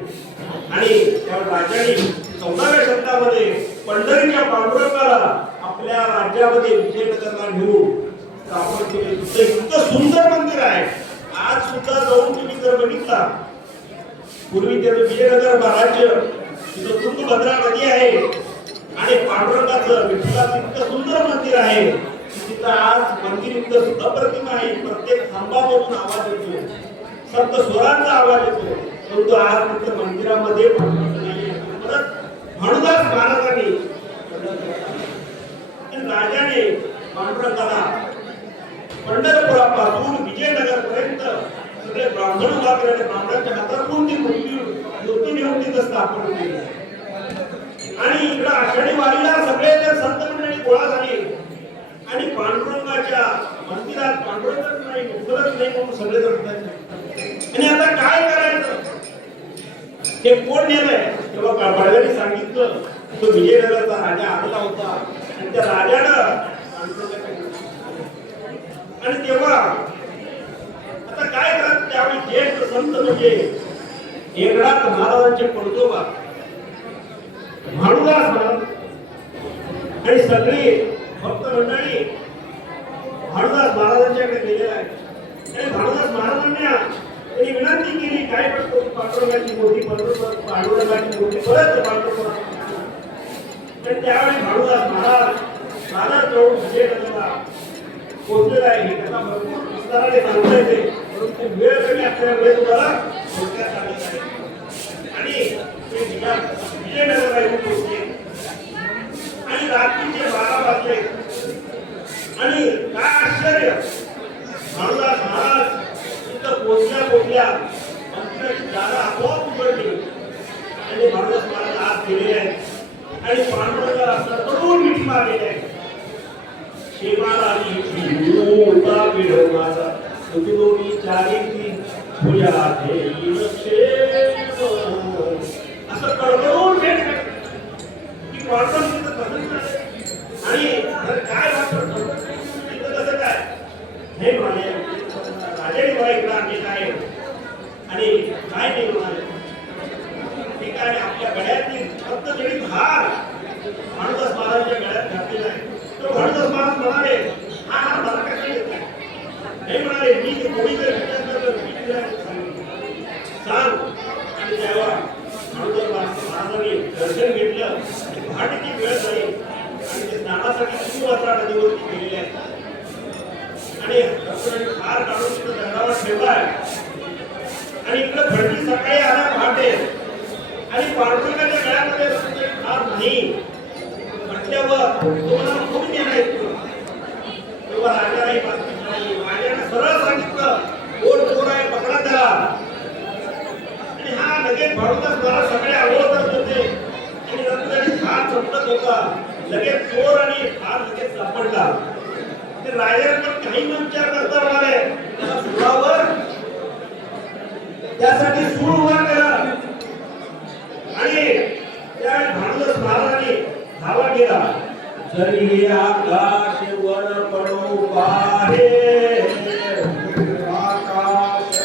आणि त्या राजाने 14व्या शतकामध्ये पंढरीच्या पांडुरंगाला आपल्या राज्यामध्ये विजयनगरला घेऊन स्थापन केले. इतकं सुंदर मंदिर आहे. आज सुद्धा जाऊन तुम्ही जर बघितला, पूर्वी त्याचं विजयनगर राज्य तिथं तुंगभद्रा नदी आहे आणि पांडुरंगाचं विठ्ठलाचं इतकं सुंदर मंदिर आहे. तिथं आज मंदिर इतकं अप्रतिम आहे. प्रत्येक खांबामधून आवाज येतो, सप्त स्वरांचा आवाज येतो. परंतु आज तिथं मंदिरामध्ये परत भानुदास महाराजांनी राजाने पांडुरंगाला पंढरपुरापासून विजयनगर पर्यंत सगळे ब्राह्मण उभा केले. ब्राह्मणांच्या हातातून ती मूर्ती नेऊन तिथं स्थापन केली. आणि इकडं आषाढी वारीला सगळे संत मंडळी गोळा झाली आणि पांडुरंगाच्या मंदिरात पांडुरंगच नाही, मुखलच नाही म्हणून सगळे जण. आणि आता काय करायचं हे कोण नेलंय? तेव्हा काळबाळांनी सांगितलं तो विजयनगरचा राजा आलेला होता आणि त्या राजानं आणि तेव्हा आता काय करत त्यावेळी ज्येष्ठ संत म्हणजे एकनाथ महाराजांचे पडजोबा भानुदास महाराज आणि सगळी भक्त मंडळी भानुदास महाराजांच्याकडे गेलेले आहे. आणि भानुदास महाराजांना त्यांनी विनंती केली, काय करतो पांडुरंगाची मूर्ती पांडुरंगाची मूर्ती परत पांडुरंगाची. आणि त्यावेळी भानुदास महाराज महाराज जवळ विजयनगरला पोहोचलेला आहे. हे त्यांना भरपूर विस्ताराने सांगता येते, परंतु वेळ कमी असल्यामुळे तुम्हाला थोडक्यात सांगत आहे. आणि ते विजयनगरला येऊन पोहोचले आणि रात्रीचे 12 वाजले. आणि काय आश्चर्य, भानुदास महाराज तिथं पोहोचल्या मंदिराची जागा आपोआप उघडली आणि भानुदास महाराज आत गेलेले आहेत आणि पांडुरंगाला तरुण मिठी मारलेली आहे. शेमारानी होता विडोमाचा तुझोनी चारित्री तुझ्या देईल क्षेम असं कडकडून भेट की पांडुरंग तिथं प्रसन्न झाले. आणि काय वाटतं तिथं कसं काय हे म्हणाले, राजाने मला इकडं आणलेलं आहे आणि काय नाही म्हणाले. ठीक आहे, आपल्या गळ्यातली फक्त जरी हार भानुदास महाराजांच्या गळ्यात घातलेला आहे. तो भानुदास महाराज म्हणाले, हा मला काय येत नाही. हे म्हणाले, मी कोणी जर विचारलं सांग. आणि तेव्हा भानुदास महाराजांनी दर्शन घेतलं. पहाटेची वेळ झाली आणि ते स्नानासाठी तुंगभद्रा नदीवरती गेलेले आहेत. आणि हार काढून तिथं दंडावर ठेवलाय आणि इकडं थंडी सकाळी आला पहाटे आणि पांडुरंगाच्या गळ्यामध्ये हार नाही म्हटल्यावर तुम्हाला खूप देणार तेव्हा राजालाही बातमी नाही. राजाने सरळ सांगितलं, कोण चोर आहे पकडा त्याला. आणि हा लगेच भानुदास महाराज सगळे अगोदर होते आणि नंतर हार चमकत होता. लगेच चोर आणि हार लगेच सापडला. ते राजाने काही विचार करता म्हणाले, त्याला सुळावर त्यासाठी सूळ उभा केला. आणि त्यावेळी भानुदास महाराजांनी धावा केला, जरी आकाश वर पडो बाहेर, आकाश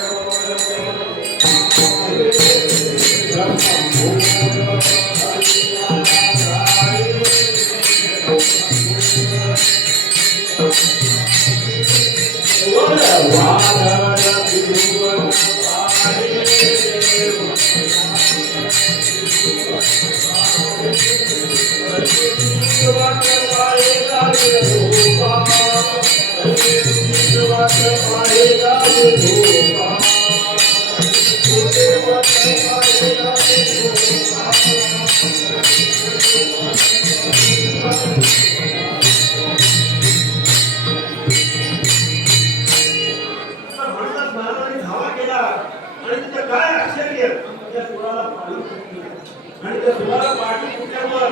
आणि त्या तुम्हाला पाठी कुठल्यावर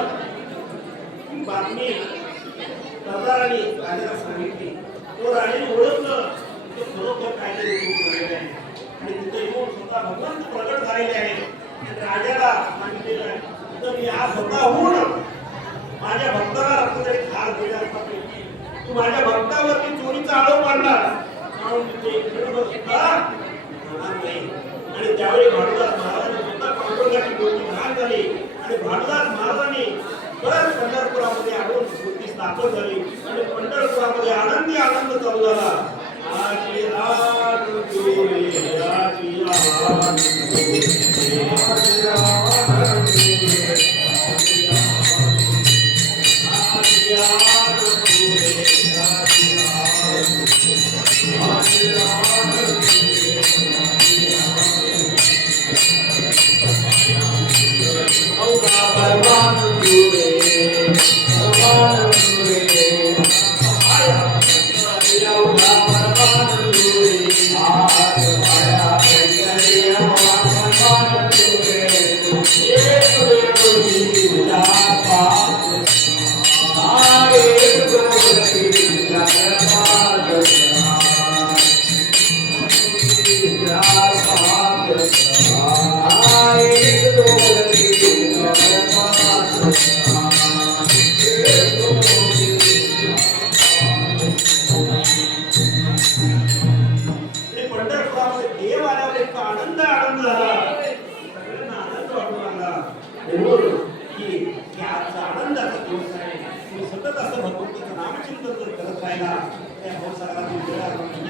बातमी सरदारांनी राजाला सांगितली. तो राणीने ओळखलं की खरोखर काहीतरी चूक झालेली आहे आणि तिथे येऊन स्वतः भगवंत प्रगट झालेले आहे. राजाला सांगितलेलं आहे तर मी आज स्वतःहून माझ्या भक्ताला रक्तजळीत हार देण्याचा तू माझ्या भक्तावरती चोरीचा आरोप आणणार म्हणून तिथे क्षणभर सुद्धा होणार नाही. आणि त्यावेळी भानुदास महाराजांनी सुद्धा पांडुरंगाची मूर्ती घाण झाली आणि भानुदास महाराजांनी परत पंढरपुरामध्ये आणून मूर्ती स्थापन झाली आणि पंढरपुरामध्ये आनंदी आनंद चालू झाला. आजी आनंदी आजी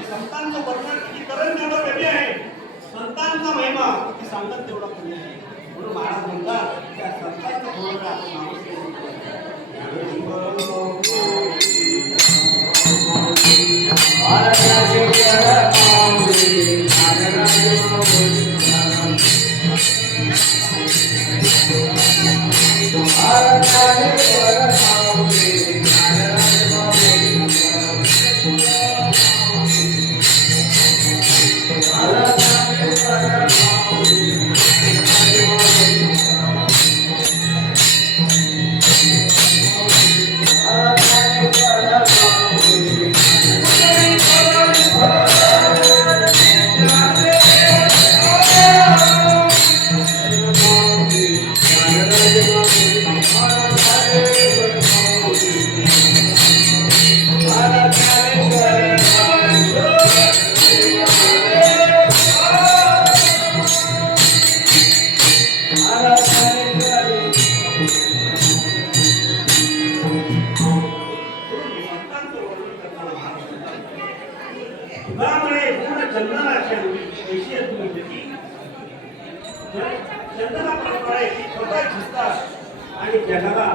संतांचं वर्णन किती करण तेवढं कमी आहे. संतांचा महिमा किती सांगतात तेवढा कमी आहे. म्हणून महाराज म्हणतात त्या संतांचं थोडं आपण नाव आणि जगाला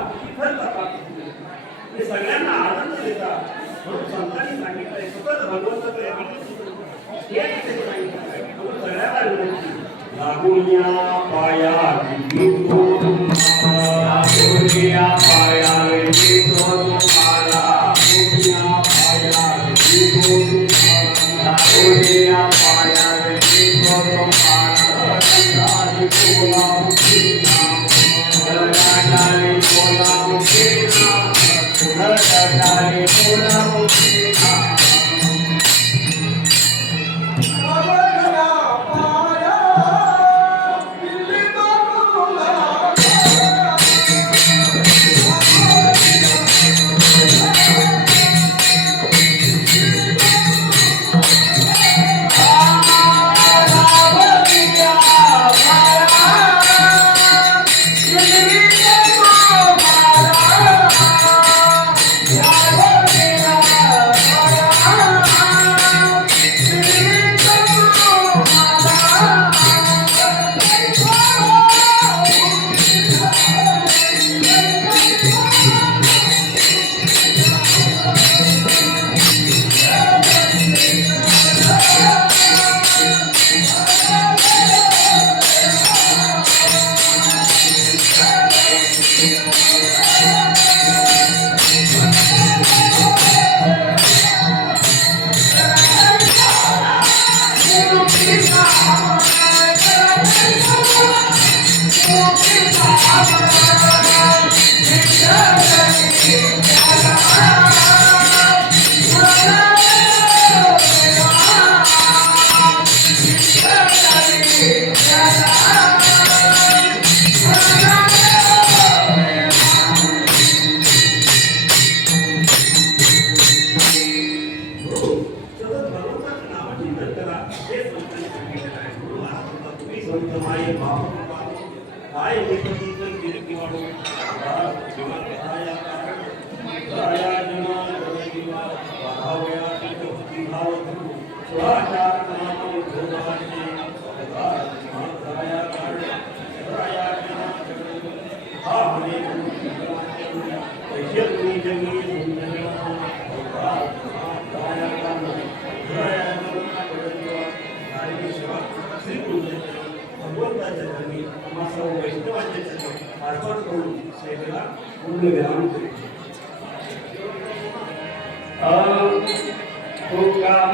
सगळ्यांना आनंद देतात म्हणून संतांनी सांगितलंय सतत भगवंताकडे सगळ्यांना विनंती लागूया पाया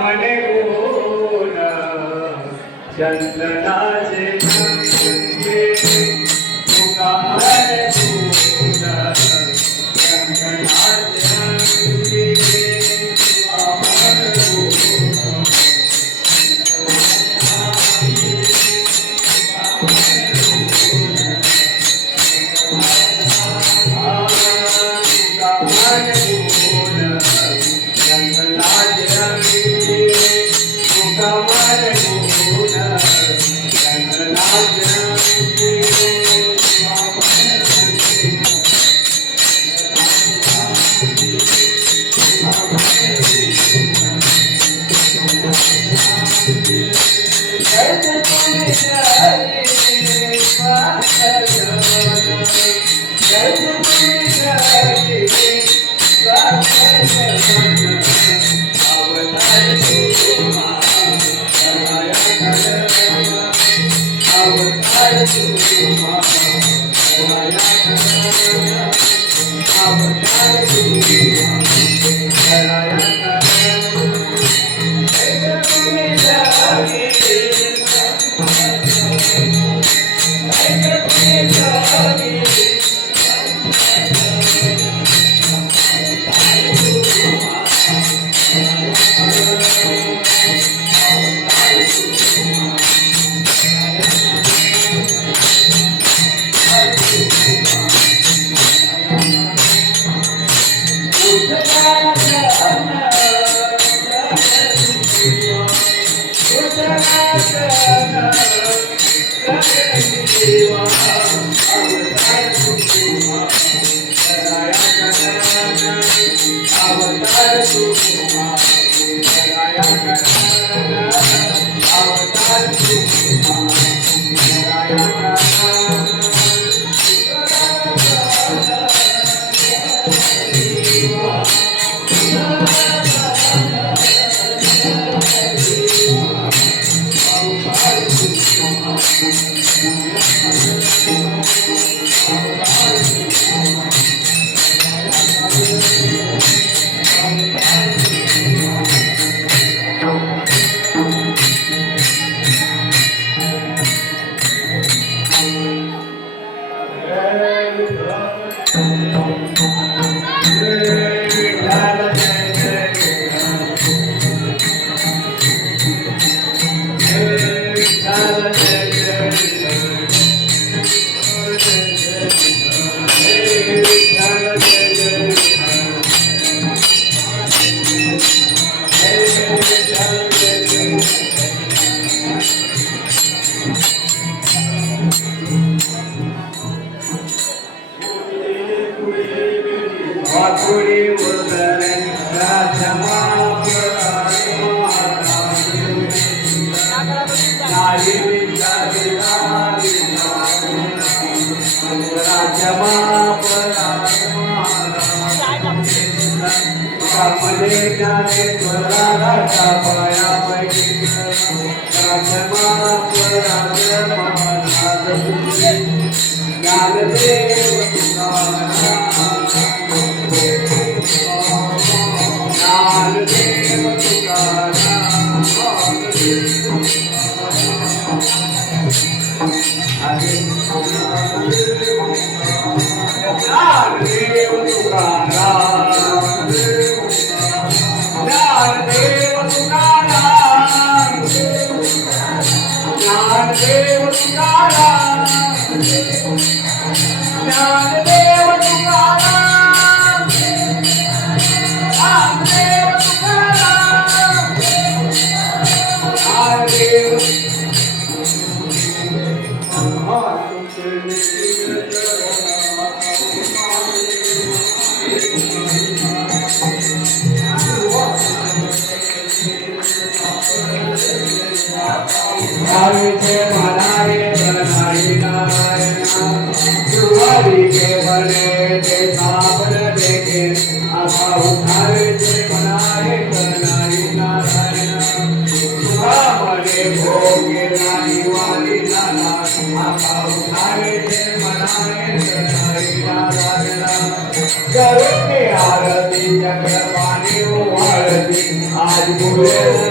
मने गुण चंदनाचे तुका मने गुण चंदनाचे Amen. ज्ञानदेव तुकाराम रामदेव तुकाराम महादेव के मनाए बनाई नारायणा गुरुवारी के बने के सापन देखे आभा उठावे के मनाए बनाई नारायणा सुहा मने भोगे नानी वाली नाना आभा उठावे के मनाए बनाई नारायणा करो के आरती चक्रवाणी ओ आरती आज बोले